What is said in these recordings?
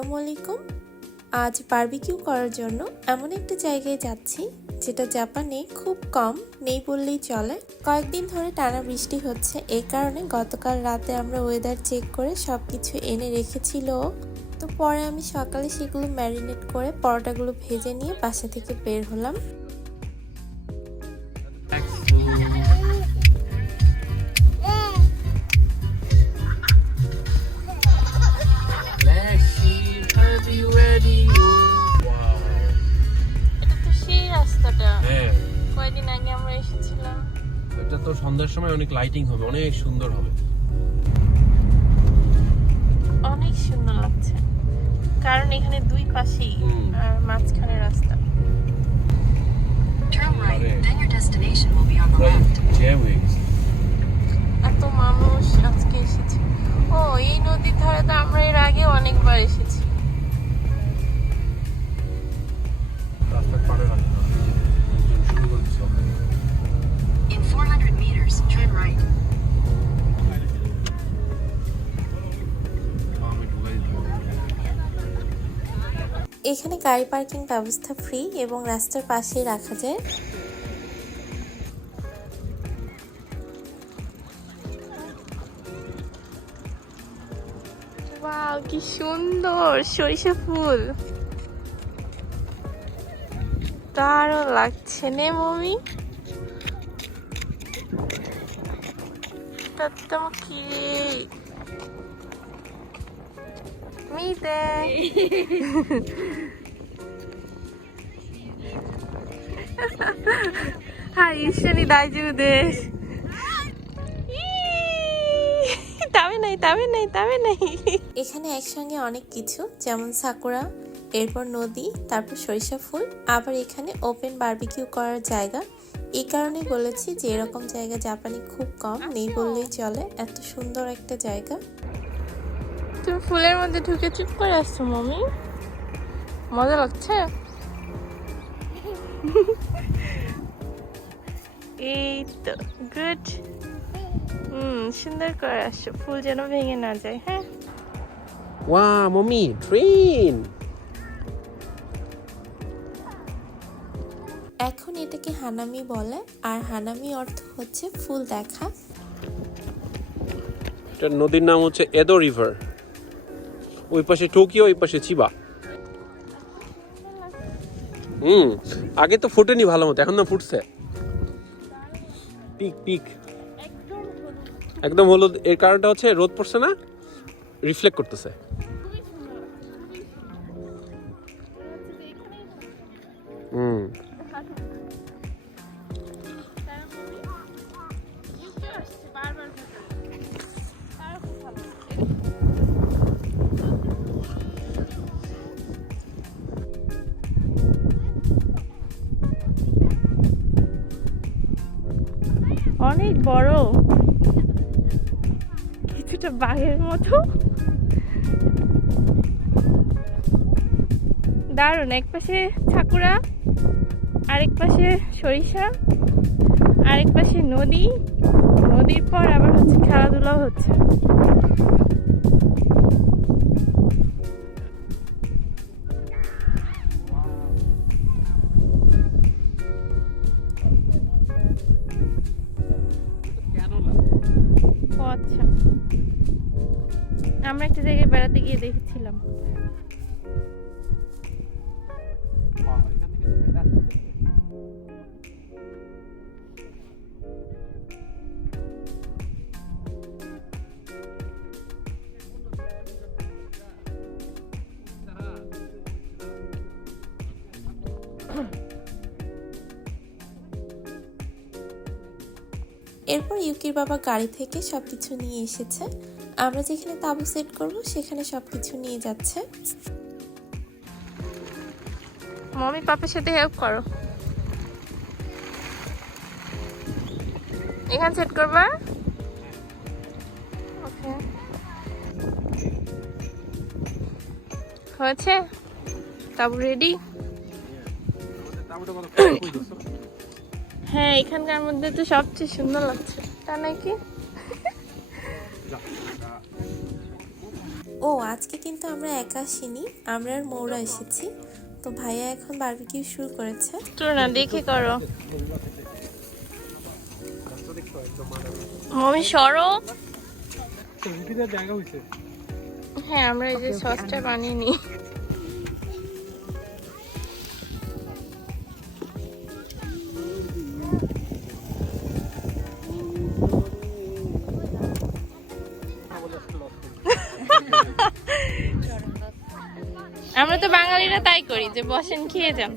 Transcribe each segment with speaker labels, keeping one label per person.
Speaker 1: আসসালামু আলাইকুম। আজ বারবিকিউ করার জন্য এমন একটা জায়গায় যাচ্ছি, যেটা জাপানে খুব কম, নেই বললেই চলে। কয়েকদিন ধরে টানা বৃষ্টি হচ্ছে, এই কারণে গতকাল রাতে আমরা ওয়েদার চেক করে সব কিছু এনে রেখেছিল তো পরে আমি সকালে সেগুলো ম্যারিনেট করে পরোটাগুলো ভেজে নিয়ে বাসা থেকে বের হলাম।
Speaker 2: এসেছিলাম।
Speaker 3: এটা তো সন্ধ্যার সময় অনেক লাইটিং হবে অনেক সুন্দর হবে।
Speaker 2: অনেক সুন্দর লাগছে। কারণ এখানে দুই পাশেই আর মাঝখানে রাস্তা।
Speaker 4: Turn right, then your destination will be on the left.
Speaker 3: Jam গেছে।
Speaker 2: এত মানুষ আজকে এসেছে। ও এই নদীর ধারে তো আমরা এর আগে অনেকবার এসেছি।
Speaker 1: এখানে গাড়ি পার্কিং ব্যবস্থা ফ্রি এবং রাস্তার পাশেই রাখা যায়।
Speaker 2: কি সুন্দর, সরিষা ফুল। দারুণ লাগছে নে, মমি? একদম কি Me there. Hi, Ishani Daju নাই তবে নাই তবে নাই
Speaker 1: এখানে একসঙ্গে অনেক কিছু যেমন সাকুরা এরপর নদী তারপর সরিষা ফুল আবার এখানে ওপেন বার্বিকিউ করার জায়গা। এই কারণে বলেছি যে এরকম জায়গা জাপানি খুব কম নেই বললেই চলে এত সুন্দর একটা জায়গা।
Speaker 2: তুমি ফুলের মধ্যে ঢুকে চুপ করে আসছো মমি। মজা লাগছে? এই তো গুড হুম সুন্দর করে আসছো ফুল যেন ভেঙে না যায় হ্যাঁ?
Speaker 3: Wow, mommy, train!
Speaker 1: এখন এটাকে হানামি বলে আর হানামি অর্থ হচ্ছে ফুল দেখা।
Speaker 3: এটা নদীর নাম হচ্ছে এদো রিভার ওই পাশে টোকিও, ওই পাশে চিবা। হুম, আগে তো ফোটেনি ভালো মতো, এখন না ফুটছে। পিক পিক। একদম হলুদ, এর কারণটা হচ্ছে রোদ পড়ছে না, রিফ্লেক্ট করতেছে। হুম।
Speaker 2: অনেক বড়। কিছুটা বাঘের মতো। দারুণ, এক পাশে ছাকুরা, আরেক পাশে সরিষা, আরেক পাশে নদী। নদীর পর আবার হচ্ছে খেলাধুলাও হচ্ছে। জায়গায় বেড়াতে গিয়ে দেখেছিলাম।
Speaker 1: এরপর ইউকির বাবা গাড়ি থেকে সবকিছু নিয়ে এসেছে। আমরা যেখানে তাবু সেট করব সেখানে সব কিছু নিয়ে যাচ্ছে।
Speaker 2: মমি পাপের সাথে হেল্প করো। এখানে সেট করবা? ওকে হয়েছে? তাবু রেডি হ্যাঁ এখানকার মধ্যে তো সবচেয়ে সুন্দর লাগছে। তা নাকি?
Speaker 1: ও আজকে কিন্তু আমরা একা আসিনি আমরা আর মৌরা এসেছি। তো ভাইয়া এখন বারবিকিউ শুরু করেছে।
Speaker 2: তো না দেখে করো। মমি সরো।
Speaker 3: জায়গা
Speaker 2: হ্যাঁ আমরা এই যে সসটা বানিয়ে নিই। আমরা তো বাঙালিরা তাই করি যে বসেন খেয়ে যান।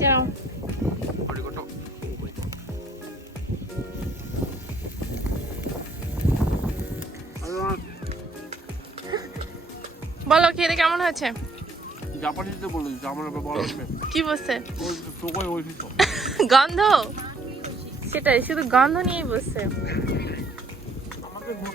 Speaker 2: যাও বলো খেতে কেমন হয়েছে?
Speaker 3: জাপানিতে বলে আমার
Speaker 2: কি বলছে? গন্ধ? সেটাই শুধু গন্ধ নিয়েই বসছে
Speaker 3: আমাদের ঘটনা লিখনা তো ভালো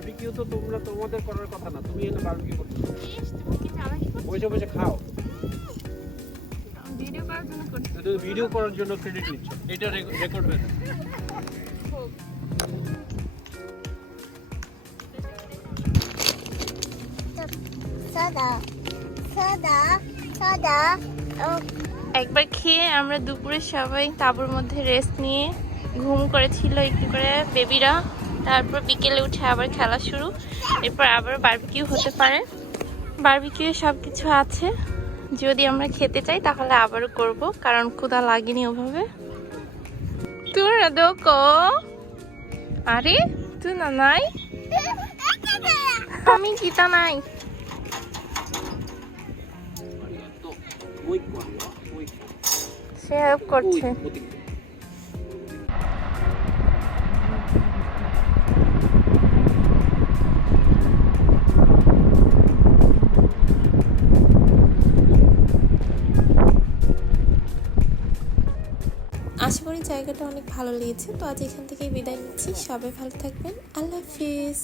Speaker 3: বারবিকিউ তো তোমরা তোমাদের করার কথা না তুমি এনে বারবিকিউ করতে বসে বসে খাও। তুমি ভিডিও করার জন্য ক্রেডিট নিচ্ছ। এটা রেকর্ড হয়ে
Speaker 2: একবার খেয়ে আমরা দুপুরে সবাই তাঁবুর মধ্যে রেস্ট নিয়ে ঘুম করেছিল একটু করে বেবিরা তারপর বিকেলে উঠে আবার খেলা শুরু। এরপর আবার বারবিকিউ হতে পারে। বারবিকিউ সব কিছু আছে। যদি আমরা খেতে চাই তাহলে আবারও করব কারণ ক্ষুধা লাগেনি ওভাবে। না দোকো আরে তুই না নাই? আমি গীতা নাই। সে হেল্প করছে।
Speaker 1: অনেক ভালো লেগেছে। তো আজ এখান থেকে বিদায় নিচ্ছি। সবাই ভালো থাকবেন। আল্লাহ হাফিজ।